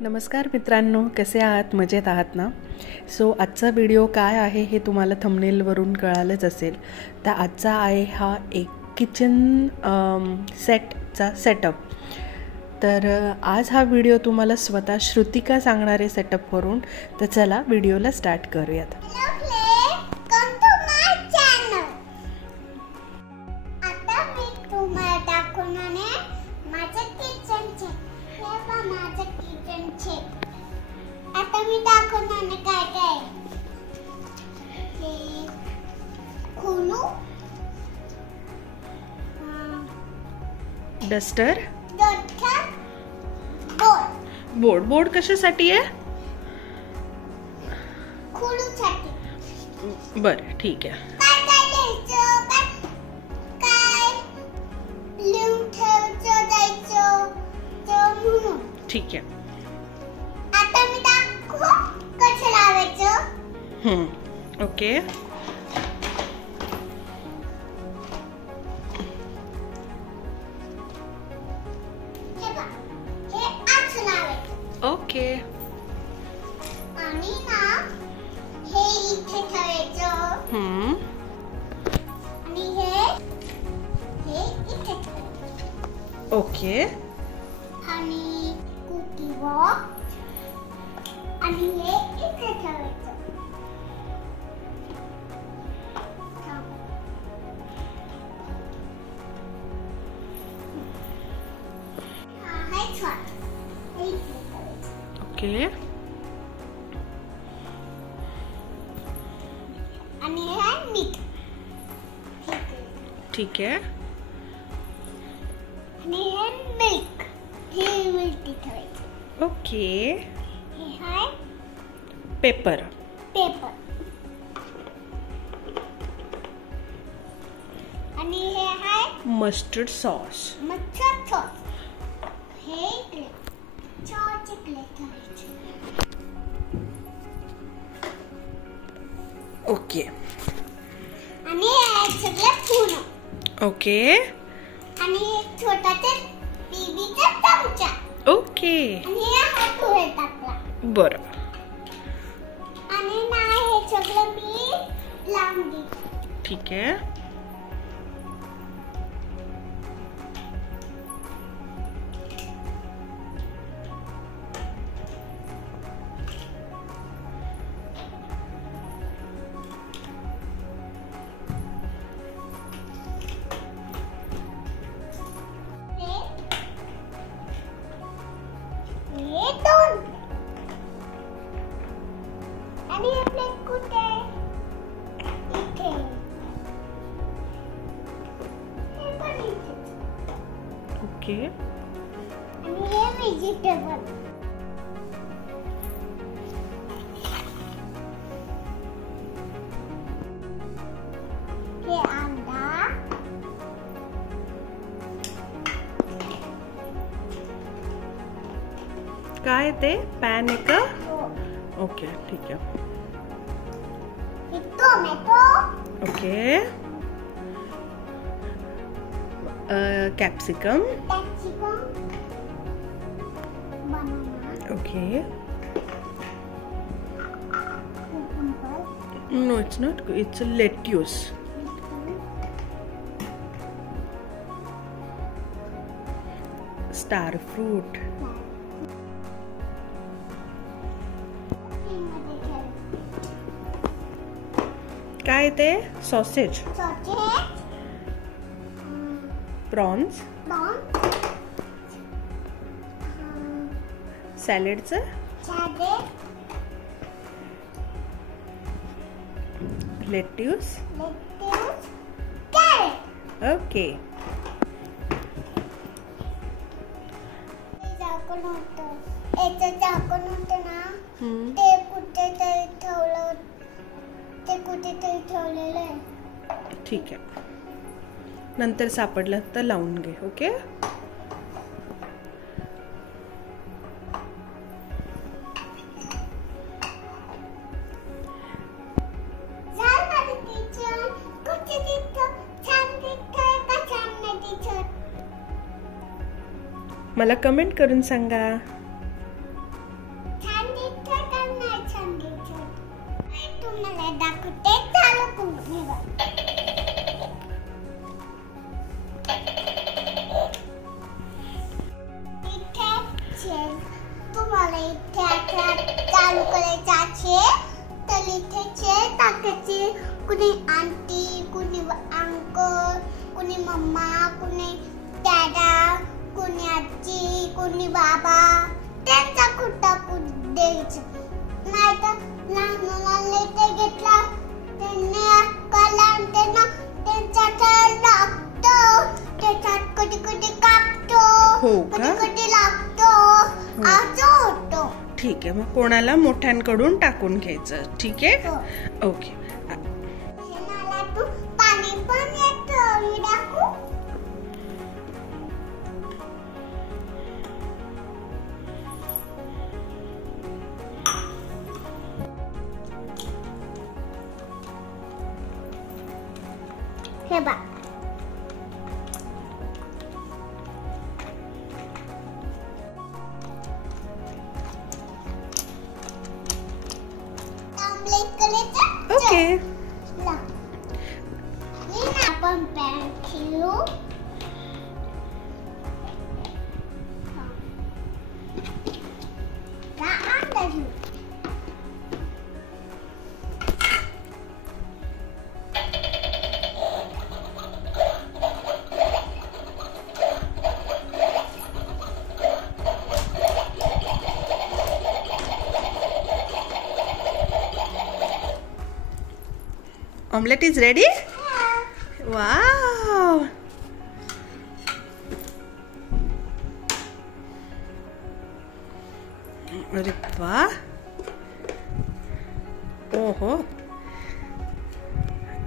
नमस्कार मित्रांनो, कसे आहात? मजेत आहात ना? सो आजचा व्हिडिओ काय आहे हे तुम्हाला थंबनेलवरून कळालंच असेल. तर आजचा आहे हा एक किचन सेटचा सेटअप. तर आज हा व्हिडिओ तुम्हाला स्वतः श्रुतिका सांगणार आहे सेटअपवरून. तर चला व्हिडिओला स्टार्ट करूयात. आता मी दाखवणार काय काय हे खोलू. डस्टर, बोर्ड कशासाठी आहे? खोलूसाठी. बरं, ठीक आहे. काय घ्यायचं, काय लिहून ठेवायचं द्यायचं म्हणून. ठीक आहे. आता मी दाखवू कसं लावायचं. ओके. हे बघ, हे असं लावायचं. ओके. आणि ना हे इथे ठेवायचं. आणि हे इथे ठेवायचं. ओके. आणि कुकी बॉक्स आणि हे इथे ठेवायचं. ओके. आणि हे मीठ. ठीक आहे. आणि हे मिल्क. हे मिल्क ठेवायचं. ओके. हे आहे पेपर. आणि हे आहे मस्टर्ड सॉस. Mustard sauce. हे इकडे चॉकलेट ठेवायचं. ओके. आणि हे सगळे पूर्ण. ओके. आणि एक छोटासा बेबीचा चमचा. ओके. आणि हे हात धुवायला टाकला. बरं. आणि ना हे सगळं मी लावून देते. ठीक आहे. हे दोन. आणि हे प्लेट कुठे? इथे. हे पण इथे. ओके. आणि हे व्हेजिटेबल. हे अंडा. काय ते पॅन आहे का? हो. ओके, ठीक आहे. हे tomato. Okay. Capsicum. Banana. Okay. cucumber. No, it's not. It's a lettuce. Star fruit. काय ते? सॉसेज. प्रॉन्स. सॅलेडचं. लेट्यूस. ओके. झाकण होतं ना, ते कुठेतरी ठेवलं. ते कुठेतरी ठेवलेलं आहे. ठीक आहे. नंतर सापडलं तर लावून घे. ओके. मला कमेंट करून सांगा. चालू करायचा तर इथे चेअर टाकायची. कुणी आंटी, कुणी अंकल, कुणी मम्मा, कुणी दादा, कुणी आजी, कुणी बाबा त्यांचा खुट्टा द्यायचं. नाहीतर लहान मुलांना ते घेतला त्यांनी अक्काला त्यांना त्यांचा खेळ लागतो. त्याच्यात कधी कधी कापतो, कधी कधी लागतो, असं होतं. ठीक आहे, मग कोणाला मोठ्यांकडून टाकून घ्यायचं. ठीक आहे, ओके. तू पाणी पण येतं, मी टाकू. हे बघ, ओके. आपण पॅन खेळू. Omelette is ready? Wow! अरे वाह! ओहो!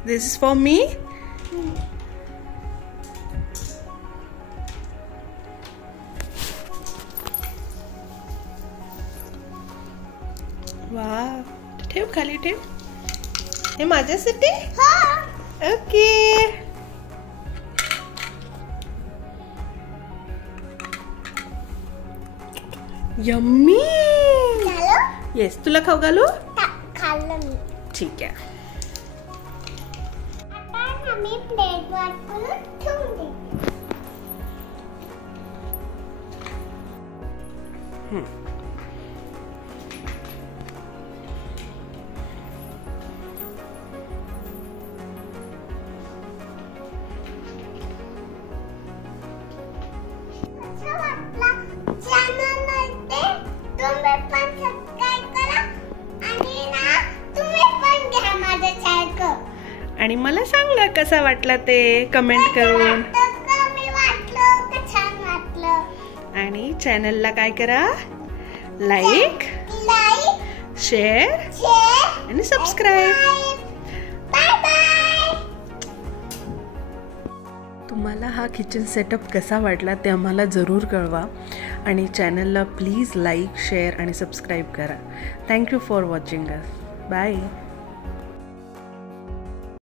This is for me? वाह! ठेव, खाली ठेव. हे माझ्यासाठी? ओके. यम्मी. येस, तुला खाऊ घालू? खाल्लं मी. ठीक आहे. आता आम्ही प्लेटवर ठेवून देऊ. आणि मला सांगा कसा वाटला ते कमेंट करून. आणि चॅनलला काय करा, लाईक, शेअर आणि सबस्क्राईब. तुम्हाला हा किचन सेटअप कसा वाटला ते आम्हाला जरूर कळवा. आणि चॅनलला प्लीज लाईक, शेअर आणि सबस्क्राईब करा. Thank you for watching us. Bye.